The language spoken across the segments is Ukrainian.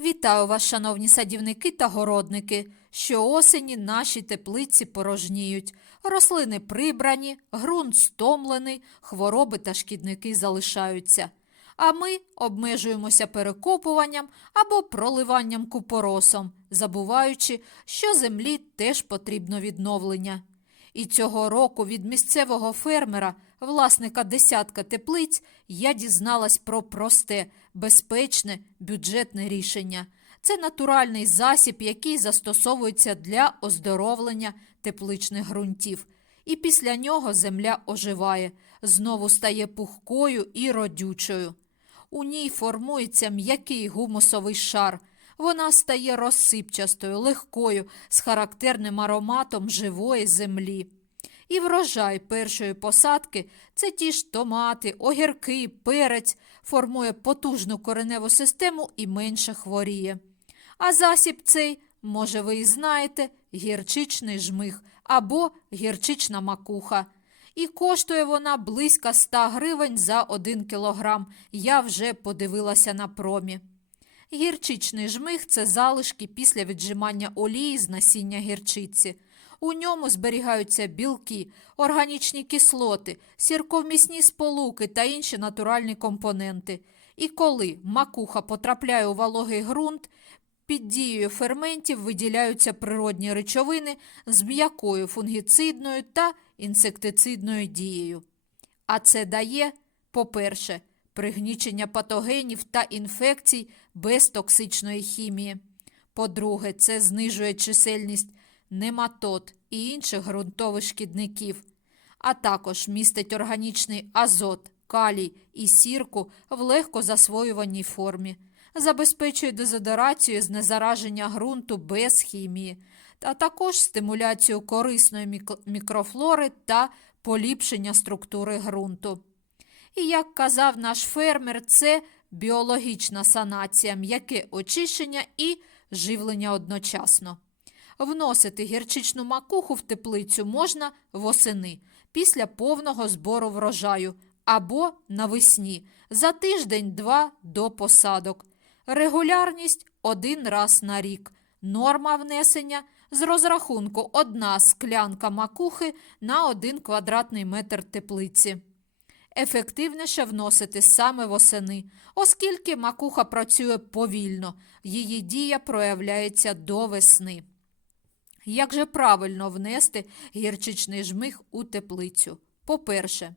Вітаю вас, шановні садівники та городники. Щоосені наші теплиці порожніють. Рослини прибрані, ґрунт стомлений, хвороби та шкідники залишаються. А ми обмежуємося перекопуванням або проливанням купоросом, забуваючи, що землі теж потрібно відновлення. І цього року від місцевого фермера, власника десятка теплиць, я дізналась про просте, безпечне бюджетне рішення. Це натуральний засіб, який застосовується для оздоровлення тепличних ґрунтів. І після нього земля оживає, знову стає пухкою і родючою. У ній формується м'який гумусовий шар. Вона стає розсипчастою, легкою, з характерним ароматом живої землі. І врожай першої посадки це ті ж томати, огірки, перець, формує потужну кореневу систему і менше хворіє. А засіб цей, може, ви і знаєте, гірчичний жмих або гірчична макуха. І коштує вона близько 100 гривень за 1 кілограм. Я вже подивилася на промі. Гірчичний жмих це залишки після віджимання олії з насіння гірчиці. У ньому зберігаються білки, органічні кислоти, сірковмісні сполуки та інші натуральні компоненти. І коли макуха потрапляє у вологий ґрунт, під дією ферментів виділяються природні речовини з м'якою фунгіцидною та інсектицидною дією. А це дає, по-перше, пригнічення патогенів та інфекцій без токсичної хімії. По-друге, це знижує чисельність нематод і інших ґрунтових шкідників, а також містить органічний азот, калій і сірку в легко засвоюваній формі, забезпечує дезодорацію з незараження ґрунту без хімії, а також стимуляцію корисної мікрофлори та поліпшення структури ґрунту. І як казав наш фермер, це біологічна санація, м'яке очищення і живлення одночасно. Вносити гірчичну макуху в теплицю можна восени після повного збору врожаю або навесні за тиждень-два до посадок. Регулярність один раз на рік. Норма внесення з розрахунку одна склянка макухи на один квадратний метр теплиці. Ефективніше вносити саме восени, оскільки макуха працює повільно, її дія проявляється до весни. Як же правильно внести гірчичний жмих у теплицю? По-перше,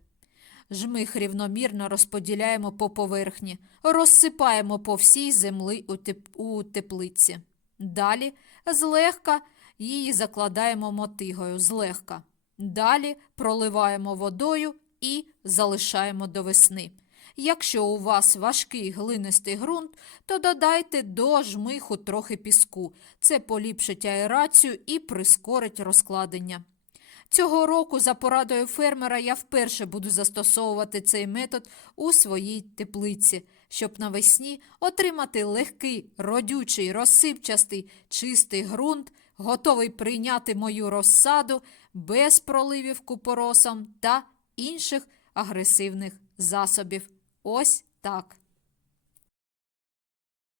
жмих рівномірно розподіляємо по поверхні, розсипаємо по всій землі у, теплиці. Далі злегка її закладаємо мотигою, злегка. Далі проливаємо водою і залишаємо до весни. Якщо у вас важкий глинистий ґрунт, то додайте до жмиху трохи піску. Це поліпшить аерацію і прискорить розкладення. Цього року, за порадою фермера, я вперше буду застосовувати цей метод у своїй теплиці, щоб навесні отримати легкий, родючий, розсипчастий, чистий ґрунт, готовий прийняти мою розсаду без проливів купоросом та інших агресивних засобів. Ось так.